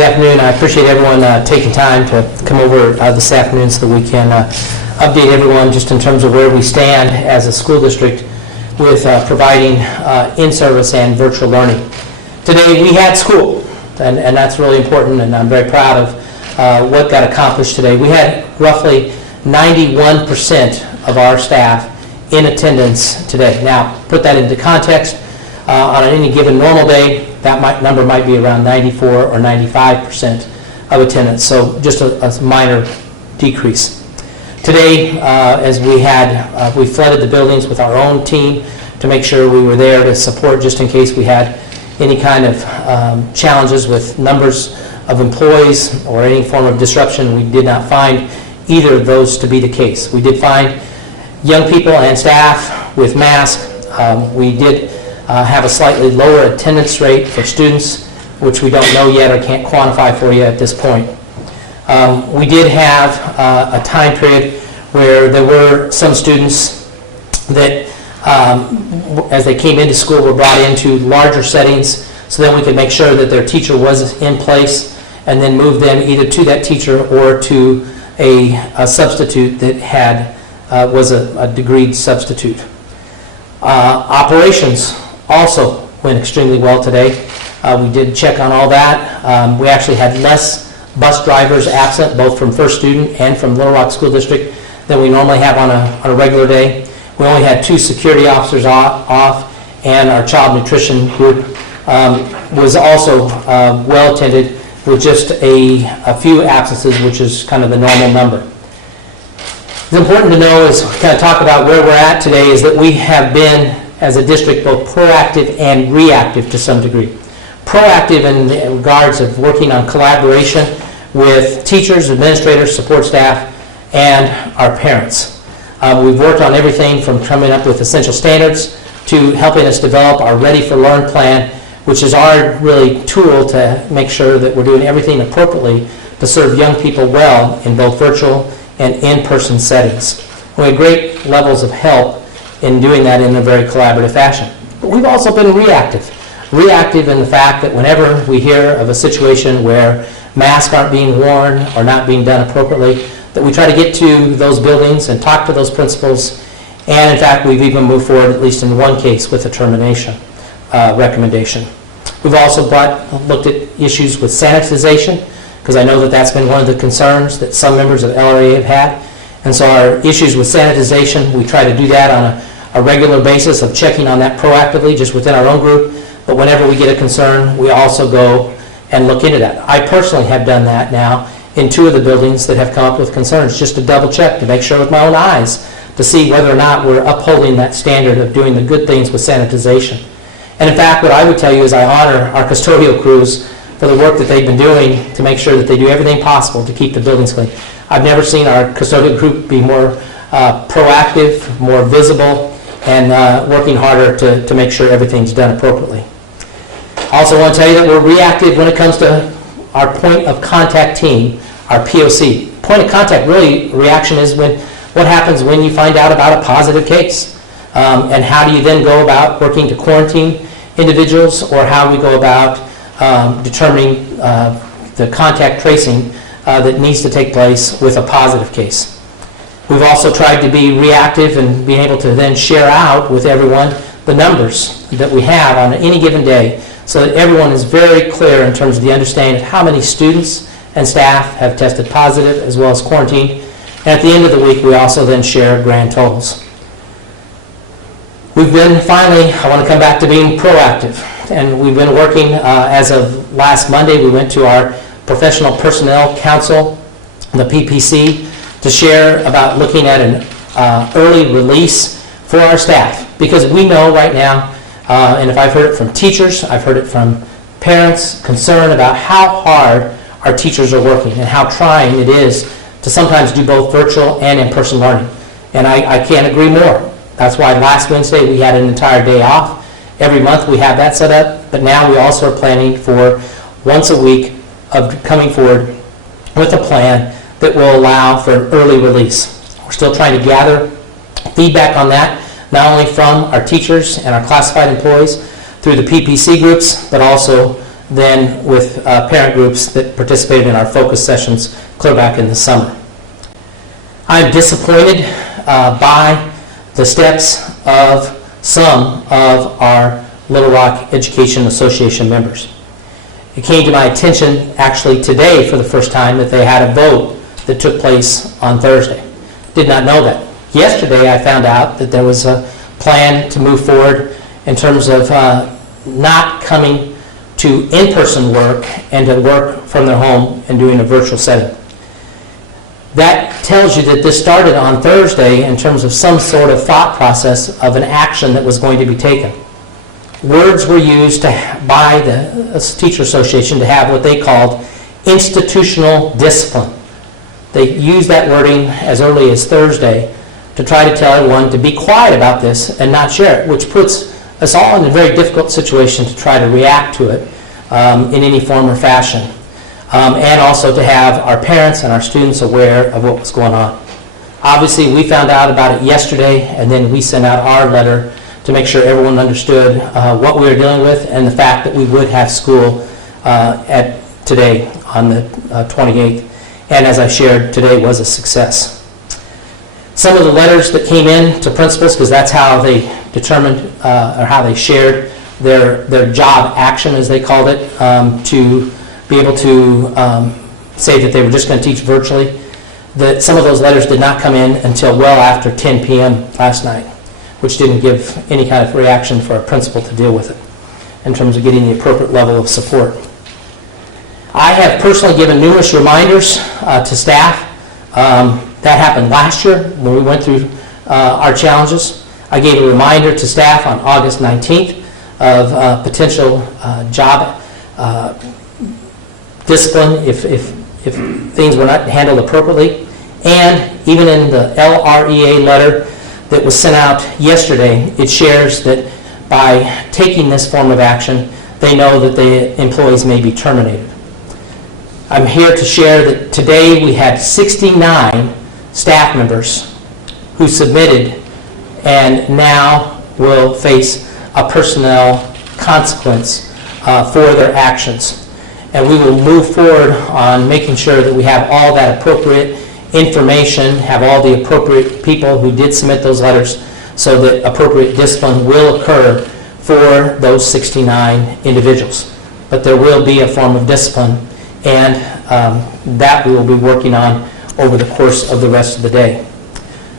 Good afternoon. I appreciate everyone taking time to come over this afternoon so that we can update everyone just in terms of where we stand as a school district with providing in-service and virtual learning. Today we had school, and that's really important, and I'm very proud of what got accomplished today. We had roughly 91% of our staff in attendance today. Now, put that into context. On any given normal day, that number might be around 94 or 95% of attendance, so just a minor decrease. Today, as we flooded the buildings with our own team to make sure we were there to support just in case we had any kind of challenges with numbers of employees or any form of disruption. We did not find either of those to be the case. We did find young people and staff with masks. We did have a slightly lower attendance rate for students, which we don't know yet or can't quantify for you at this point. We did have a time period where there were some students that, as they came into school, were brought into larger settings so then we could make sure that their teacher was in place and then move them either to that teacher or to a substitute that was a degreed substitute. Operations also went extremely well today. We did check on all that. We actually had less bus drivers absent, both from First Student and from Little Rock School District, than we normally have on a regular day. We only had 2 security officers off, and our child nutrition group was also well attended with just a few absences, which is kind of the normal number. It's important to know, as we kind of talk about where we're at today, is that we have been, as a district, both proactive and reactive to some degree. Proactive in regards of working on collaboration with teachers, administrators, support staff, and our parents. We've worked on everything from coming up with essential standards to helping us develop our Ready for Learn plan, which is our really tool to make sure that we're doing everything appropriately to serve young people well in both virtual and in-person settings. We had great levels of help in doing that in a very collaborative fashion. But we've also been reactive. Reactive in the fact that whenever we hear of a situation where masks aren't being worn or not being done appropriately, that we try to get to those buildings and talk to those principals. And in fact, we've even moved forward, at least in one case, with a termination recommendation. We've also looked at issues with sanitization, because I know that that's been one of the concerns that some members of LREA have had. And so our issues with sanitization, we try to do that on a regular basis of checking on that proactively just within our own group. But whenever we get a concern, we also go and look into that. I personally have done that now in 2 of the buildings that have come up with concerns, just to double check, to make sure with my own eyes, to see whether or not we're upholding that standard of doing the good things with sanitization. And in fact, what I would tell you is I honor our custodial crews for the work that they've been doing to make sure that they do everything possible to keep the buildings clean. I've never seen our custodial group be more proactive, more visible, and working harder to make sure everything's done appropriately. I also want to tell you that we're reactive when it comes to our point of contact team, our POC. Point of contact reaction is what happens when you find out about a positive case. And how do you then go about working to quarantine individuals, or how we go about determining the contact tracing that needs to take place with a positive case. We've also tried to be reactive and being able to then share out with everyone the numbers that we have on any given day, so that everyone is very clear in terms of the understanding of how many students and staff have tested positive as well as quarantined. And at the end of the week, we also then share grand totals. We've been, finally, I want to come back to being proactive. And we've been working, as of last Monday, we went to our Professional Personnel Council, the PPC, to share about looking at an early release for our staff. Because we know right now, and if I've heard it from teachers, I've heard it from parents, concern about how hard our teachers are working and how trying it is to sometimes do both virtual and in-person learning. And I can't agree more. That's why last Wednesday we had an entire day off. Every month we have that set up, but now we also are planning for once a week of coming forward with a plan that will allow for an early release. We're still trying to gather feedback on that, not only from our teachers and our classified employees through the PPC groups, but also than with parent groups that participated in our focus sessions clear back in the summer. I'm disappointed by the steps of some of our Little Rock Education Association members. It came to my attention actually today for the first time that they had a vote that took place on Thursday. Did not know that. Yesterday I found out that there was a plan to move forward in terms of not coming to in-person work and to work from their home and doing a virtual setting. That tells you that this started on Thursday in terms of some sort of thought process of an action that was going to be taken. Words were used by the Teacher Association to have what they called institutional discipline. They used that wording as early as Thursday to try to tell everyone to be quiet about this and not share it, which puts us all in a very difficult situation to try to react to it in any form or fashion. And also to have our parents and our students aware of what was going on. Obviously, we found out about it yesterday, and then we sent out our letter to make sure everyone understood what we were dealing with and the fact that we would have school today on the 28th. And as I shared, today was a success. Some of the letters that came in to principals, because that's how they determined or how they shared their job action, as they called it, to be able to say that they were just going to teach virtually. That some of those letters did not come in until well after 10 p.m. last night, which didn't give any kind of reaction for a principal to deal with it in terms of getting the appropriate level of support. I have personally given numerous reminders to staff. That happened last year when we went through our challenges. I gave a reminder to staff on August 19th of potential job discipline if things were not handled appropriately. And even in the LREA letter that was sent out yesterday, it shares that by taking this form of action, they know that the employees may be terminated. I'm here to share that today we had 69 staff members who submitted and now will face a personnel consequence for their actions. And we will move forward on making sure that we have all that appropriate information, have all the appropriate people who did submit those letters so that appropriate discipline will occur for those 69 individuals. But there will be a form of discipline, and that we will be working on over the course of the rest of the day.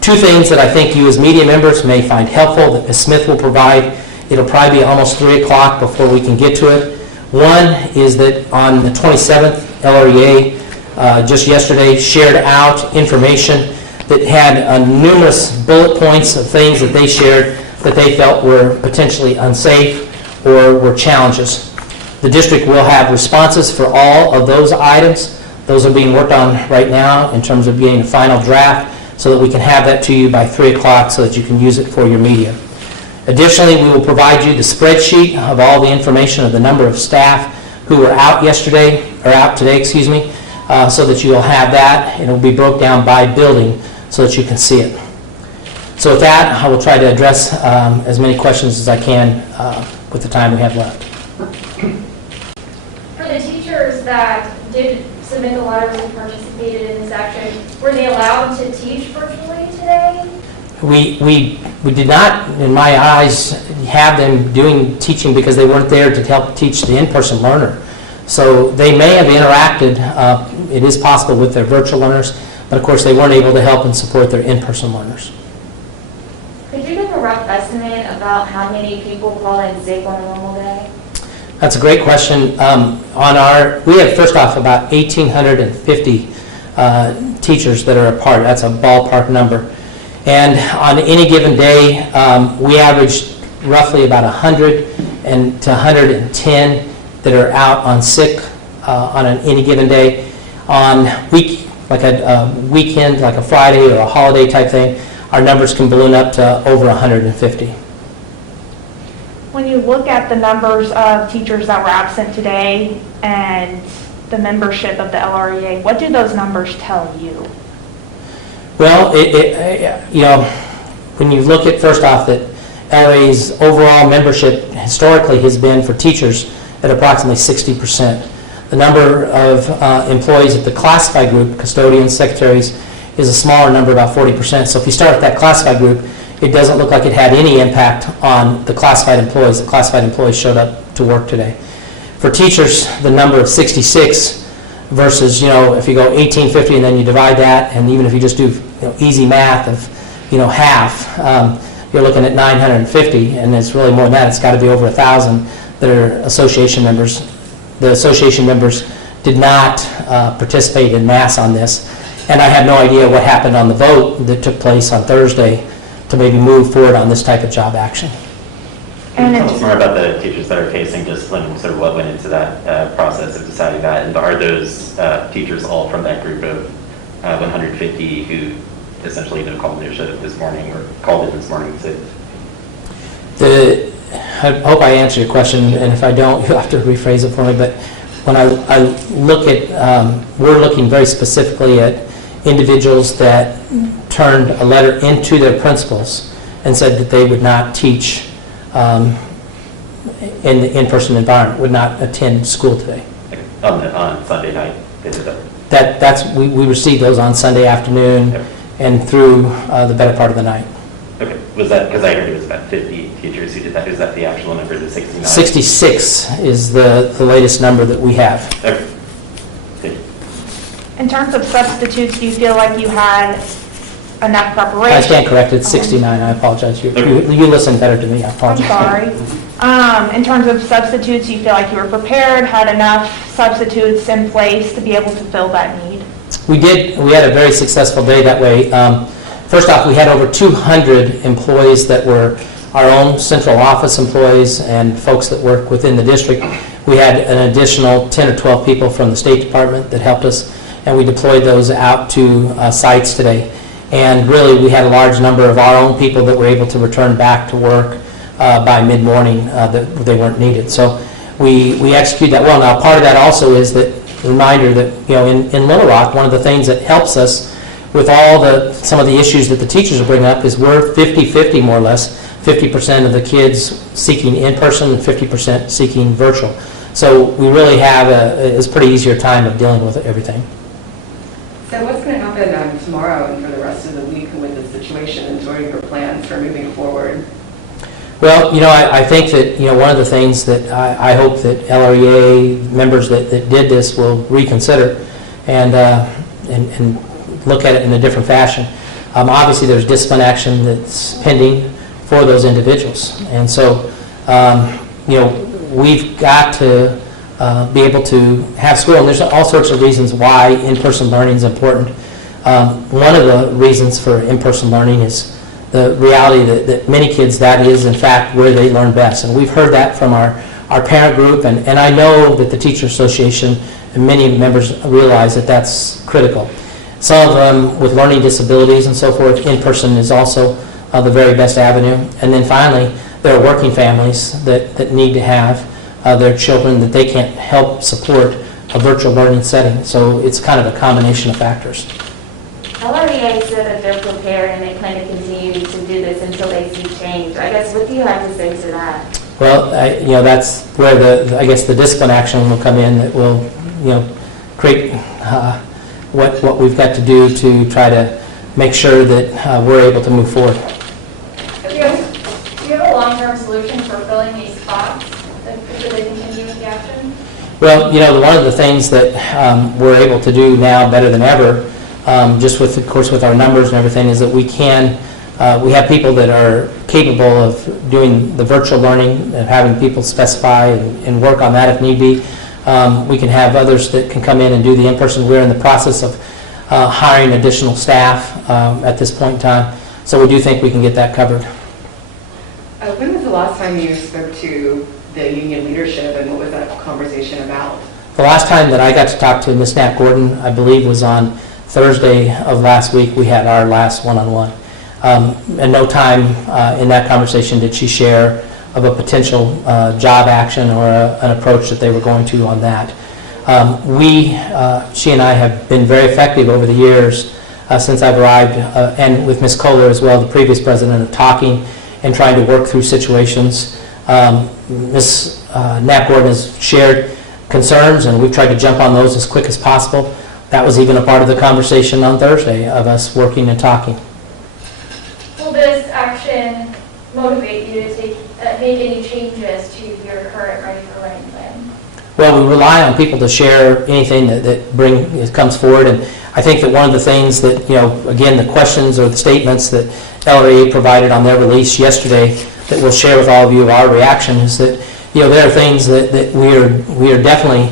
Two things that I think you as media members may find helpful that Ms. Smith will provide. It'll probably be almost 3 o'clock before we can get to it. One is that on the 27th, LREA just yesterday shared out information that had numerous bullet points of things that they shared that they felt were potentially unsafe or were challenges. The district will have responses for all of those items. Those are being worked on right now in terms of getting a final draft so that we can have that to you by 3 o'clock so that you can use it for your media. Additionally, we will provide you the spreadsheet of all the information of the number of staff who were out yesterday, or out today, excuse me, so that you'll have that. It will be broke down by building so that you can see it. So with that, I will try to address as many questions as I can with the time we have left. For the teachers that did submit the letters and participated in this action, were they allowed to teach virtually today? We did not, in my eyes, have them doing teaching because they weren't there to help teach the in-person learner. So they may have interacted, it is possible, with their virtual learners, but of course they weren't able to help and support their in-person learners. Could you give a rough estimate about how many people call in sick on a normal day? That's a great question. We have, first off, about 1,850 teachers that are a part. That's a ballpark number. And on any given day, we average roughly about 100 to 110 that are out on sick on any given day. On like a weekend, like a Friday or a holiday type thing, our numbers can balloon up to over 150. When you look at the numbers of teachers that were absent today and the membership of the LREA, what do those numbers tell you? Well, when you look at, first off, that LREA's overall membership historically has been for teachers at approximately 60%. The number of employees at the classified group, custodians, secretaries, is a smaller number, about 40%. So if you start with that classified group, it doesn't look like it had any impact on the classified employees. The classified employees showed up to work today. For teachers, the number of 66 versus, if you go 1850 and then you divide that, and even if you just do easy math of, half, you're looking at 950, and it's really more than that. It's got to be over 1,000 that are association members. The association members did not participate in mass on this, and I have no idea what happened on the vote that took place on Thursday to maybe move forward on this type of job action. Can you tell us more about the teachers that are facing discipline, sort of what went into that process of deciding that, and are those teachers all from that group of 150 who essentially called leadership this morning or called in this morning to I hope I answer your question, and if I don't, you'll have to rephrase it for me, but when I look at, we're looking very specifically at individuals that turned a letter into their principals and said that they would not teach in the in-person environment, would not attend school today. on Sunday night. They did that. We received those on Sunday afternoon Yep. and through the better part of the night. Okay, was that, because I heard it was about 50 teachers who did that, is that the actual number, the 69? 66 is the latest number that we have. Okay. Good. In terms of substitutes, do you feel like you had enough preparation? I stand corrected, it's 69, I apologize. You listen better to me, I I'm apologize. sorry. In terms of substitutes, you feel like you were prepared, had enough substitutes in place to be able to fill that need? We had a very successful day that way. First off, we had over 200 employees that were our own central office employees and folks that work within the district. We had an additional 10 or 12 people from the State Department that helped us, and we deployed those out to sites today. And really, we had a large number of our own people that were able to return back to work by mid-morning that they weren't needed. So we executed that well. Now, part of that also is that reminder that in Little Rock, one of the things that helps us with some of the issues that the teachers are bringing up is we're 50-50 more or less, 50% of the kids seeking in-person and 50% seeking virtual. So we really have it's a pretty easier time of dealing with everything. So what's going to happen tomorrow and for the rest of the week with the situation, and what are your plans for moving forward? Well, I think that, one of the things that I hope that LREA members that did this will reconsider and look at it in a different fashion. Obviously, there's discipline action that's pending for those individuals. And so, we've got to be able to have school, and there's all sorts of reasons why in-person learning is important. One of the reasons for in-person learning is the reality that many kids, that is, in fact, where they learn best. And we've heard that from our parent group, and I know that the Teacher Association and many members realize that that's critical. Some of them with learning disabilities and so forth, in-person is also the very best avenue. And then finally, there are working families that need to have their children that they can't help support a virtual learning setting. So it's kind of a combination of factors. LREA said that they're prepared and they plan to continue to do this until they see change. I guess, what do you have to say to that? Well, that's where the discipline action will come in, that will, create what we've got to do to try to make sure that we're able to move forward. Do you have a long-term solution for filling these spots if they continue with the action? Well, one of the things that we're able to do now better than ever, just with, of course, with our numbers and everything, is that we have people that are capable of doing the virtual learning and having people specify and work on that if need be. We can have others that can come in and do the in-person. We're in the process of hiring additional staff at this point in time, so we do think we can get that covered. When was the last time you spoke to the union leadership, and what was that conversation about? The last time that I got to talk to Ms. Nat Gordon, I believe, was on Thursday of last week. We had our last one-on-one. At no time in that conversation did she share of a potential job action or an approach that they were going to on that. She and I have been very effective over the years since I've arrived, and with Ms. Kohler as well, the previous president, of talking and trying to work through situations. Ms. NAP Gordon has shared concerns, and we've tried to jump on those as quick as possible. That was even a part of the conversation on Thursday of us working and talking. Will this action motivate you to make any changes to your current Ready for Learning plan? Well, we rely on people to share anything that comes forward, and I think that one of the things that, again, the questions or the statements that LREA provided on their release yesterday that we'll share with all of you our reaction is that, there are things that we are definitely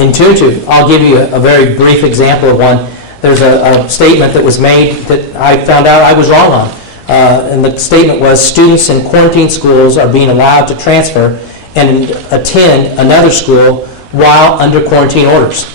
in tune to. I'll give you a very brief example of one. There's a statement that was made that I found out I was wrong on. And the statement was, students in quarantine schools are being allowed to transfer and attend another school while under quarantine orders.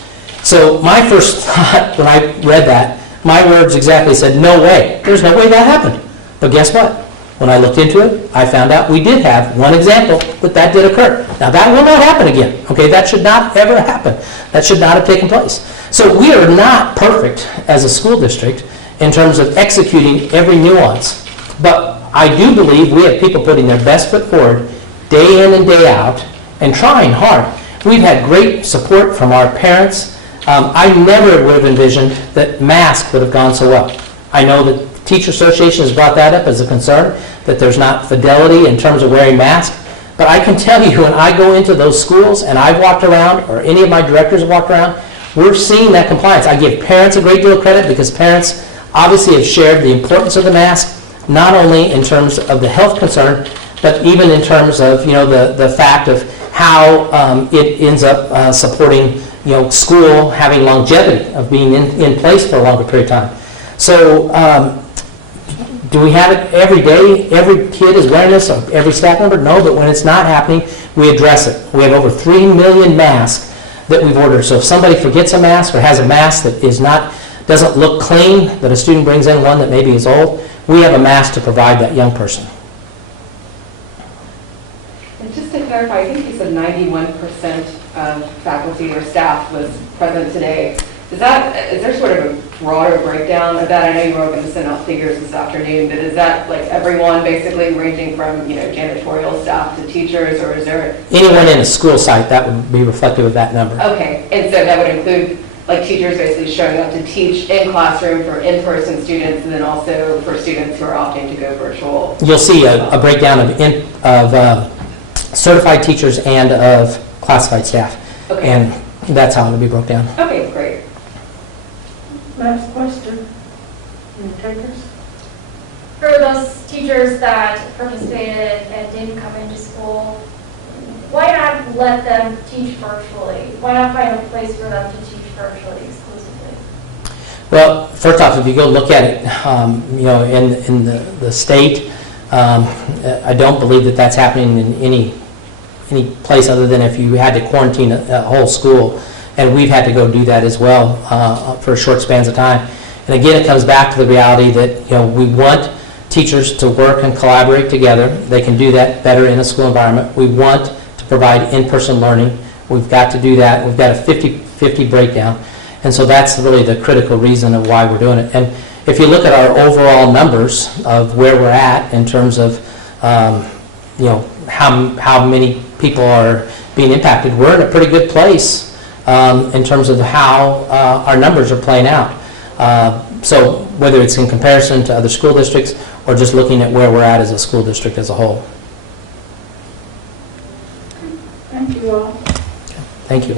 So my first thought when I read that, my words exactly said, no way. There's no way that happened. But guess what? When I looked into it, I found out we did have one example that did occur. Now that will not happen again. Okay, that should not ever happen. That should not have taken place. So we are not perfect as a school district in terms of executing every nuance. But I do believe we have people putting their best foot forward day in and day out and trying hard. We've had great support from our parents. I never would have envisioned that masks would have gone so well. I know that Teacher Association has brought that up as a concern, that there's not fidelity in terms of wearing masks. But I can tell you, when I go into those schools and I've walked around, or any of my directors have walked around, we're seeing that compliance. I give parents a great deal of credit because parents obviously have shared the importance of the mask, not only in terms of the health concern, but even in terms of the fact of how it ends up supporting school having longevity of being in place for a longer period of time. So do we have it every day? Every kid is wearing this, or every staff member? No, but when it's not happening, we address it. We have over 3 million masks that we've ordered. So if somebody forgets a mask or has a mask that doesn't look clean, that a student brings in one that maybe is old, we have a mask to provide that young person. And just to clarify, I think you said 91% of faculty or staff was present today. Is there sort of a broader breakdown of that? I know you were going to send out figures this afternoon, but is that like everyone basically ranging from janitorial staff to teachers, or is there anyone in a school site that would be reflective of that number? Okay, and so that would include like teachers basically showing up to teach in classroom for in-person students, and then also for students who are opting to go virtual. You'll see a breakdown of certified teachers and of classified staff. Okay. And that's how it will be broke down. Okay, great. Last question. Any takers? For those teachers that participated and didn't come into school, why not let them teach virtually? Why not find a place for them to teach virtually exclusively? Well, first off, if you go look at it, in the state, I don't believe that that's happening in any place other than if you had to quarantine a whole school, and we've had to go do that as well for short spans of time. And again, it comes back to the reality that we want teachers to work and collaborate together. They can do that better in a school environment. We want to provide in-person learning. We've got to do that. We've got a 50-50 breakdown. And so that's really the critical reason of why we're doing it. And if you look at our overall numbers of where we're at in terms of how many people are being impacted, we're in a pretty good place in terms of how our numbers are playing out. So whether it's in comparison to other school districts or just looking at where we're at as a school district as a whole. Thank you all. Thank you.